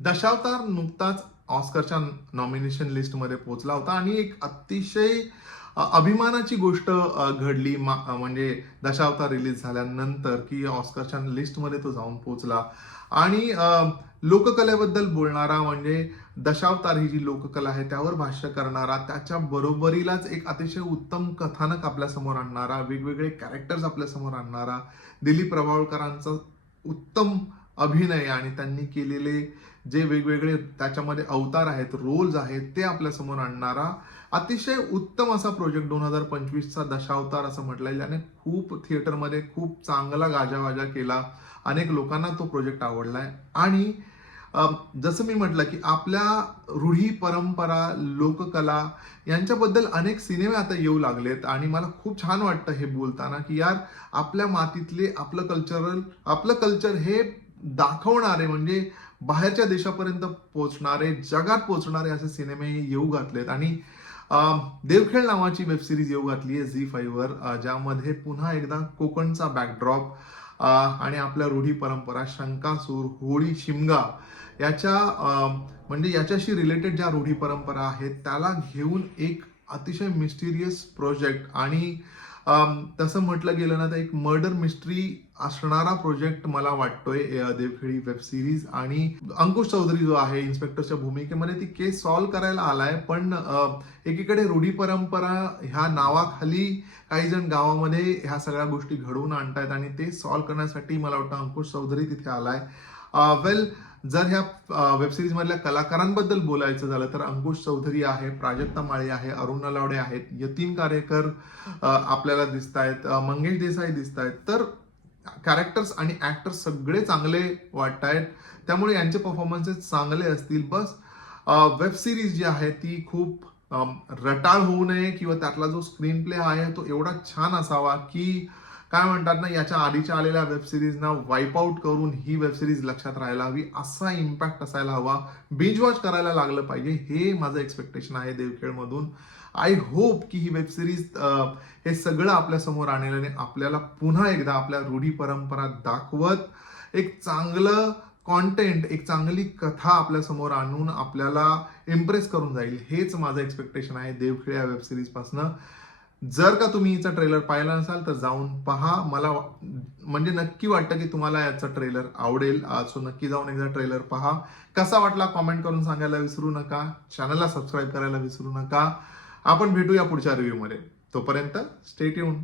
दशावतार नुकताच ऑस्करच्या नॉमिनेशन लिस्टमध्ये पोहोचला होता आणि एक अतिशय अभिमानाची गोष्ट घडली म्हणजे दशावतार रिलीज झाल्यानंतर की ऑस्करच्या लिस्टमध्ये तो जाऊन पोहोचला. आणि लोककलेबद्दल बोलणारा म्हणजे दशावतार ही जी लोककला आहे त्यावर भाष्य करणारा, त्याच्या बरोबरीलाच एक अतिशय उत्तम कथानक आपल्या समोर आणणारा, वेगवेगळे कॅरेक्टर्स आपल्या समोर आणणारा, दिलीप प्रभावळकरांचा उत्तम अभिनय आणि त्यांनी केलेले जे वेगवेगळे त्याच्यामध्ये अवतार आहेत, रोल्स आहेत, ते आपल्या समोर आणणारा अतिशय उत्तम असा प्रोजेक्ट 2025चा दशावतार असं म्हटलं येईल. आणि खूप थिएटरमध्ये खूप चांगला गाजावाजा केला. अनेक लोकांना तो प्रोजेक्ट आवडलाय. आणि जसं मी म्हटलं की आपल्या रूढी परंपरा, लोककला यांच्याबद्दल अनेक सिनेमे आता येऊ लागलेत आणि मला खूप छान वाटतं हे बोलताना की यार, आपल्या मातीतले आपलं कल्चर हे दाखवणारे म्हणजे बाहेरच्या देशापर्यंत पोहोचणारे, जगात पोहोचणारे असे सिनेमे येऊ घातलेत. आणि देवखेळ नावाची वेब सिरीज येऊ घातली आहे झी5 वर, ज्यामध्ये पुन्हा एकदा कोकणचा बॅकड्रॉप आणि आपल्या रूढी परंपरा, शंकासूर, होळी, शिमगा याच्या म्हणजे याच्याशी रिलेटेड ज्या रूढी परंपरा आहेत त्याला घेऊन एक अतिशय मिस्टिरियस प्रोजेक्ट आणि तसं म्हटलं गेलं ना तर एक मर्डर मिस्ट्री असणारा प्रोजेक्ट मला वाटतोय देवखेळी वेब सिरीज. आणि अंकुश चौधरी जो आहे इन्स्पेक्टरच्या भूमिकेमध्ये, ती केस सॉल्व्ह करायला आलाय. पण एकीकडे रूढी परंपरा ह्या नावाखाली काही जण गावामध्ये ह्या सगळ्या गोष्टी घडवून आणतायत आणि ते सॉल्व्ह करण्यासाठी मला वाटतं अंकुश चौधरी तिथे आलाय. वेल, जर ह्या वेब सिरीज मधल्या कलाकारांबद्दल बोलायचं झालं तर अंकुश चौधरी आहे, प्राजक्ता माळी आहे, अरुण नलावडे आहेत, यतीन कारेकर आपल्याला दिसत आहेत, मंगेश देसाई दिसत आहेत. तर कॅरेक्टर्स आणि ऍक्टर्स सगळे चांगले वाटत आहेत, त्यामुळे यांचे परफॉर्मन्सेस चांगले असतील. बस वेब सिरीज जी आहे ती खूप रटाळ होऊ नये किंवा त्यातला जो स्क्रीन प्ले आहे तो एवढा छान असावा की काय म्हणतात ना, याच्या आधीच्या आलेल्या वेब सिरीजना वाईप आउट करून ही वेब सिरीज लक्षात राहायला हवी, असा इम्पॅक्ट असायला हवा, बिंज वॉच करायला लागलं पाहिजे. हे माझं एक्सपेक्टेशन आहे देवखेळ मधून. आय होप की ही वेब सिरीज हे सगळं आपल्या समोर आणेल आणि आपल्याला पुन्हा एकदा आपल्या रूढी परंपरा दाखवत एक चांगलं कॉन्टेंट, एक चांगली कथा आपल्या समोर आणून आपल्याला इम्प्रेस करून जाईल. हेच माझं एक्सपेक्टेशन आहे देवखेळ या वेब सिरीज पासनं. जर का तुम्ही हिचा ट्रेलर पाहिला नसाल तर जाऊन पहा. मला म्हणजे नक्की वाटतं की तुम्हाला याचा ट्रेलर आवडेल. सो नक्की जाऊन एकदा ट्रेलर पहा. कसा वाटला कॉमेंट करून सांगायला विसरू नका. चॅनलला सबस्क्राईब करायला विसरू नका. आपण भेटूया पुढच्या रिव्ह्यू मध्ये. तोपर्यंत स्टे ट्यून.